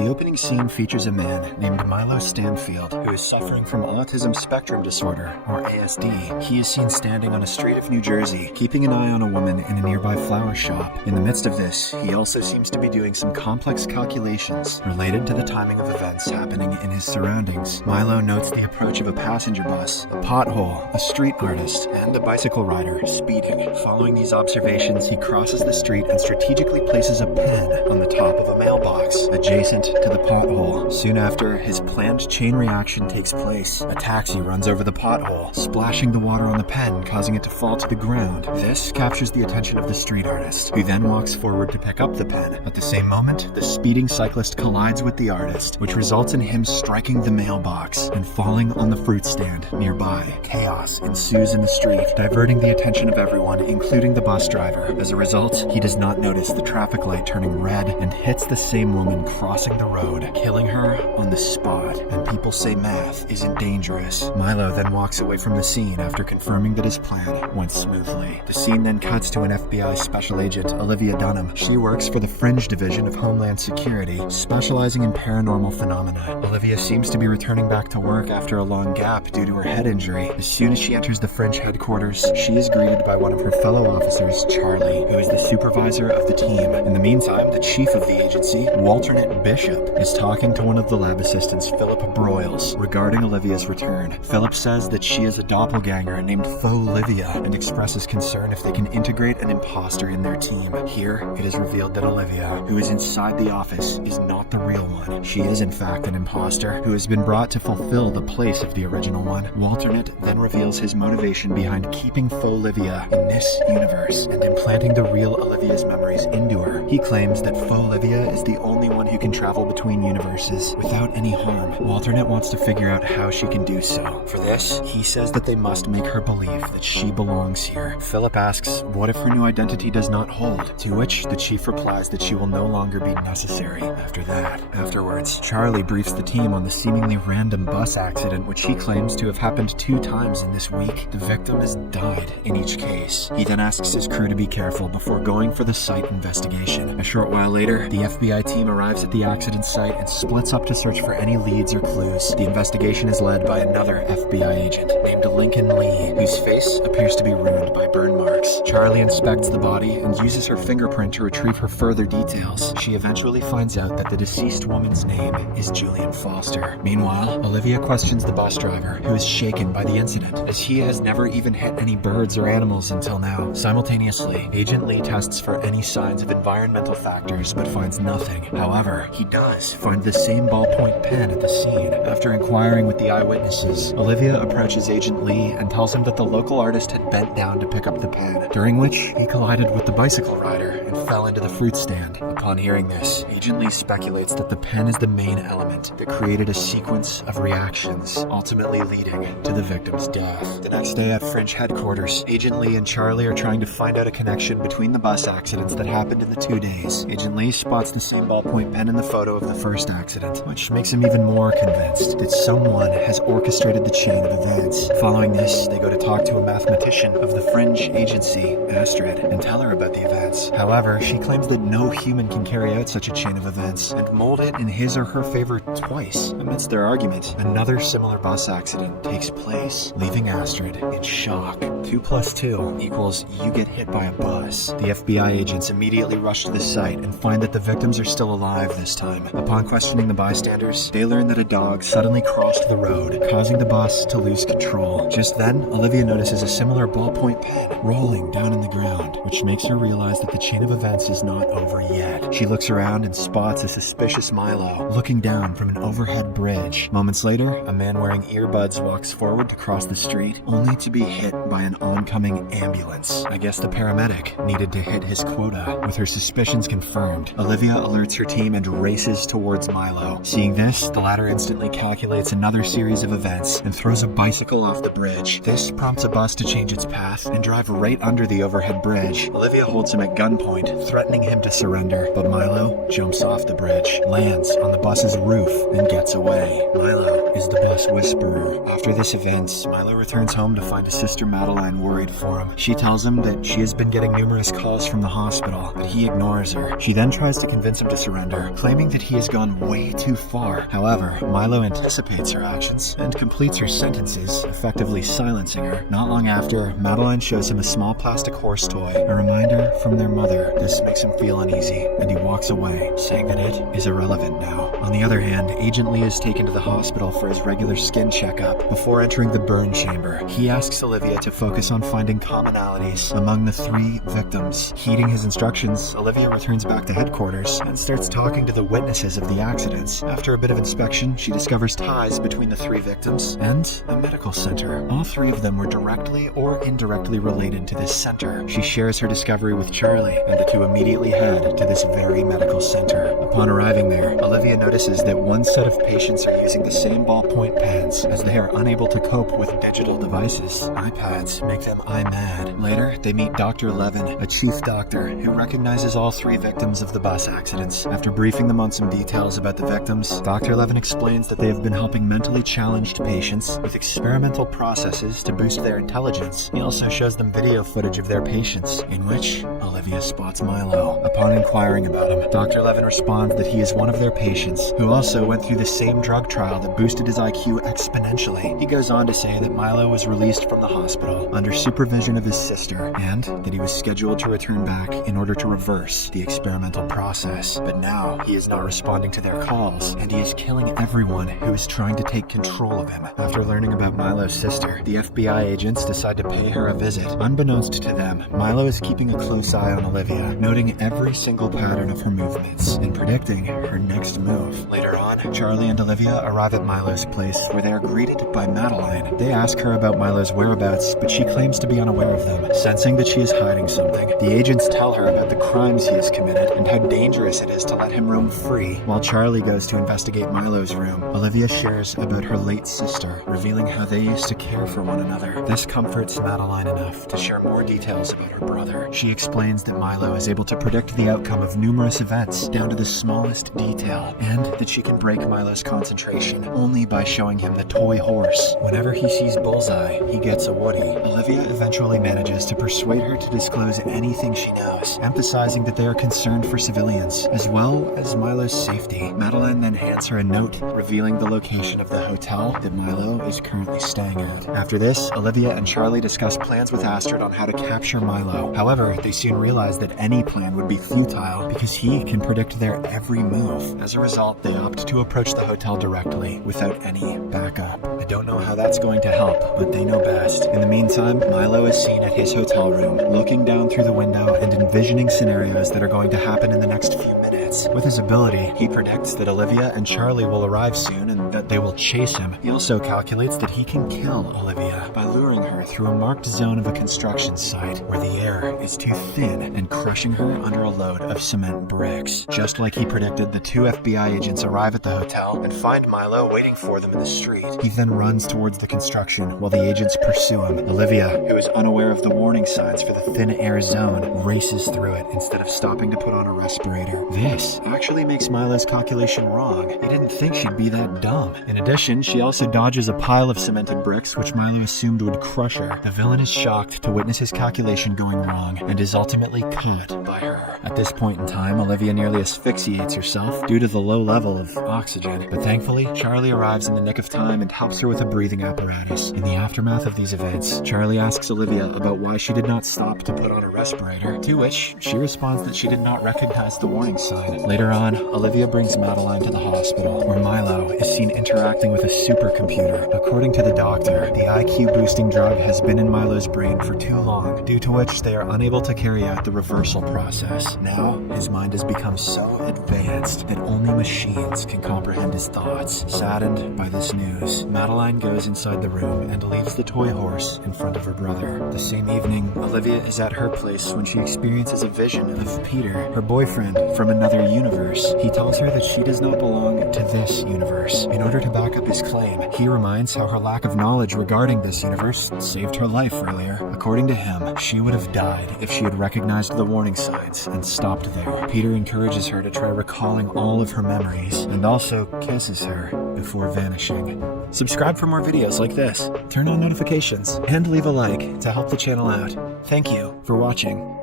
The opening scene features a man named Milo Stanfield who is suffering from autism spectrum disorder, or ASD. He is seen standing on a street of New Jersey, keeping an eye on a woman in a nearby flower shop. In the midst of this, he also seems to be doing some complex calculations related to the timing of events happening in his surroundings. Milo notes the approach of a passenger bus, a pothole, a street artist, and a bicycle rider speeding. Following these observations, he crosses the street and strategically places a pen on the top of a mailbox adjacent to the pothole. Soon after, his planned chain reaction takes place. A taxi runs over the pothole, splashing the water on the pen, causing it to fall to the ground. This captures the attention of the street artist, who then walks forward to pick up the pen. At the same moment, the speeding cyclist collides with the artist, which results in him striking the mailbox and falling on the fruit stand nearby. Chaos ensues in the street, diverting the attention of everyone, including the bus driver. As a result, he does not notice the traffic light turning red and hits the same woman crossing the road, killing her on the spot. And people say math isn't dangerous. Milo then walks away from the scene after confirming that his plan went smoothly. The scene then cuts to an FBI special agent, Olivia Dunham. She works for the Fringe Division of Homeland Security, specializing in paranormal phenomena. Olivia seems to be returning back to work after a long gap due to her head injury. As soon as she enters the Fringe headquarters, she is greeted by one of her fellow officers, Charlie, who is the supervisor of the team. In the meantime, the chief of the agency, Walternate Bishop, is talking to one of the lab assistants, Philip Broyles, regarding Olivia's return. Philip says that she is a doppelganger named Faux Livia and expresses concern if they can integrate an imposter in their team. Here, it is revealed that Olivia, who is inside the office, is not the real one. She is in fact an imposter who has been brought to fulfill the place of the original one. Walternate then reveals his motivation behind keeping Faux Livia in this universe and implanting the real Olivia's memories into her. He claims that Faux Livia is the only one who can travel between universes without any harm. Walternate wants to figure out how she can do so. For this, he says that they must make her believe that she belongs here. Philip asks, what if her new identity does not hold? To which the chief replies that she will no longer be necessary after that. Afterwards, Charlie briefs the team on the seemingly random bus accident, which he claims to have happened 2 times in this week. The victim has died in each case. He then asks his crew to be careful before going for the site investigation. A short while later, the FBI team arrives at the accident site and splits up to search for any leads or clues. The investigation is led by another FBI agent named Lincoln Lee, whose face appears to be ruined by burn marks. Charlie inspects the body and uses her fingerprint to retrieve her further details. She eventually finds out that the deceased woman's name is Julian Foster. Meanwhile, Olivia questions the bus driver, who is shaken by the incident, as he has never even hit any birds or animals until now. Simultaneously, Agent Lee tests for any signs of environmental factors, but finds nothing. However, he does find the same ballpoint pen at the scene. After inquiring with the eyewitnesses, Olivia approaches Agent Lee and tells him that the local artist had bent down to pick up the pen, during which he collided with the bicycle rider and fell into the fruit stand. Upon hearing this, Agent Lee speculates that the pen is the main element that created a sequence of reactions, ultimately leading to the victim's death. The next day at Fringe headquarters, Agent Lee and Charlie are trying to find out a connection between the bus accidents that happened in the 2 days. Agent Lee spots the same ballpoint pen in the photo of the first accident, which makes him even more convinced that someone has orchestrated the chain of events. Following this, they go to talk to a mathematician of the Fringe agency, Astrid, and tell her about the events. However, she claims that no human can carry out such a chain of events and mold it in his or her favor twice. Amidst their argument, another similar bus accident takes place, leaving Astrid in shock. 2 + 2 equals you get hit by a bus. The FBI agents immediately rush to the site and find that the victims are still alive this time. Upon questioning the bystanders, they learn that a dog suddenly crossed the road, causing the bus to lose control. Just then, Olivia notices a similar ballpoint pen rolling down in the ground, which makes her realize that the chain of events is not over yet. She looks around and spots a suspicious Milo looking down from an overhead bridge. Moments later, a man wearing earbuds walks forward to cross the street, only to be hit by an oncoming ambulance. I guess the paramedic needed to hit his quota. With her suspicions confirmed, Olivia alerts her team and races towards Milo. Seeing this, the latter instantly calculates another series of events and throws a bicycle off the bridge. This prompts a bus to change its path and drive right under the overhead bridge. Olivia holds him at gunpoint, threatening him to surrender, but Milo jumps off the bridge, lands on the bus's roof, and gets away. Milo is the bus whisperer. After this event, Milo returns home to find his sister Madeline worried for him. She tells him that she has been getting numerous calls from the hospital, but he ignores her. She then tries to convince him to surrender surrender, claiming that he has gone way too far. However, Milo anticipates her actions and completes her sentences, effectively silencing her. Not long after, Madeline shows him a small plastic horse toy, a reminder from their mother. This makes him feel uneasy, and he walks away, saying that it is irrelevant now. On the other hand, Agent Lee is taken to the hospital for his regular skin checkup. Before entering the burn chamber, he asks Olivia to focus on finding commonalities among the 3 victims. Heeding his instructions, Olivia returns back to headquarters and starts talking to the witnesses of the accidents. After a bit of inspection, she discovers ties between the 3 victims and a medical center. All 3 of them were directly or indirectly related to this center. She shares her discovery with Charlie, and the two immediately head to this very medical center. Upon arriving there, Olivia notices that one set of patients are using the same ballpoint pens, as they are unable to cope with digital devices. iPads make them eye-mad. Later, they meet Dr. Levin, a chief doctor who recognizes all 3 victims of the bus accidents. After briefing them on some details about the victims, Dr. Levin explains that they have been helping mentally challenged patients with experimental processes to boost their intelligence. He also shows them video footage of their patients, in which Olivia spots Milo. Upon inquiring about him, Dr. Levin responds that he is one of their patients who also went through the same drug trial that boosted his IQ exponentially. He goes on to say that Milo was released from the hospital under supervision of his sister, and that he was scheduled to return back in order to reverse the experimental process. But now, he is not responding to their calls, and he is killing everyone who is trying to take control of him. After learning about Milo's sister, the FBI agents decide to pay her a visit. Unbeknownst to them, Milo is keeping a close eye on Olivia, noting every single pattern of her movements and predicting her next move. Later on, Charlie and Olivia arrive at Milo's place, where they are greeted by Madeline. They ask her about Milo's whereabouts, but she claims to be unaware of them, sensing that she is hiding something. The agents tell her about the crimes he has committed and how dangerous it is to let him roam free. While Charlie goes to investigate Milo's room, Olivia shares about her late sister, revealing how they used to care for one another. This comforts Madeline enough to share more details about her brother. She explains that Milo is able to predict the outcome of numerous events down to the smallest detail, and that she can break Milo's concentration only by showing him the toy horse. Whenever he sees Bullseye, he gets a Woody. Olivia eventually manages to persuade her to disclose anything she knows, emphasizing that they are concerned for civilians, as well as Milo's safety. Madeline then hands her a note revealing the location of the hotel that Milo is currently staying at. After this, Olivia and Charlie discuss plans with Astrid on how to capture Milo. However, they soon realize that any plan would be futile because he can predict their every move. As a result, they opt to approach the hotel directly without any backup. I don't know how that's going to help, but they know best. In the meantime, Milo is seen at his hotel room, looking down through the window and envisioning scenarios that are going to happen in the next few minutes. With his ability, he predicts that Olivia and Charlie will arrive soon and that they will chase him. He also calculates that he can kill Olivia by luring her through a marked zone of a construction site where the air is too thin and crushing her under a load of cement bricks. Just like he predicted, the 2 FBI agents arrive at the hotel and find Milo waiting for them in the street. He then runs towards the construction while the agents pursue him. Olivia, who is unaware of the warning signs for the thin air zone, races through it instead of stopping to put on a respirator. This actually makes Milo's calculation wrong. He didn't think she'd be that dumb. In addition, she also dodges a pile of cemented bricks, which Milo assumed would crush her. The villain is shocked to witness his calculation going wrong and is ultimately caught by her. At this point in time, Olivia nearly asphyxiates herself due to the low level of oxygen, but thankfully, Charlie arrives in the nick of time and helps her with a breathing apparatus. In the aftermath of these events, Charlie asks Olivia about why she did not stop to put on a respirator, to which she responds that she did not recognize the warning sign. Later on, Olivia brings Madeline to the hospital, where Milo is seen interacting with a supercomputer. According to the doctor, the IQ-boosting drug has been in Milo's brain for too long, due to which they are unable to carry out the reversal process. Now, his mind has become so advanced that only machines can comprehend his thoughts. Saddened by this news, Madeline goes inside the room and leaves the toy horse in front of her brother. The same evening, Olivia is at her place when she experiences a vision of Peter, her boyfriend from another universe. He tells her that she does not belong to this universe. In order to back up his claim, he reminds how her lack of knowledge regarding this universe saved her life earlier. According to him, she would have died if she had recognized the warning signs and stopped there. Peter encourages her to try recalling all of her memories and also kisses her before vanishing. Subscribe for more videos like this, turn on notifications, and leave a like to help the channel out. Thank you for watching.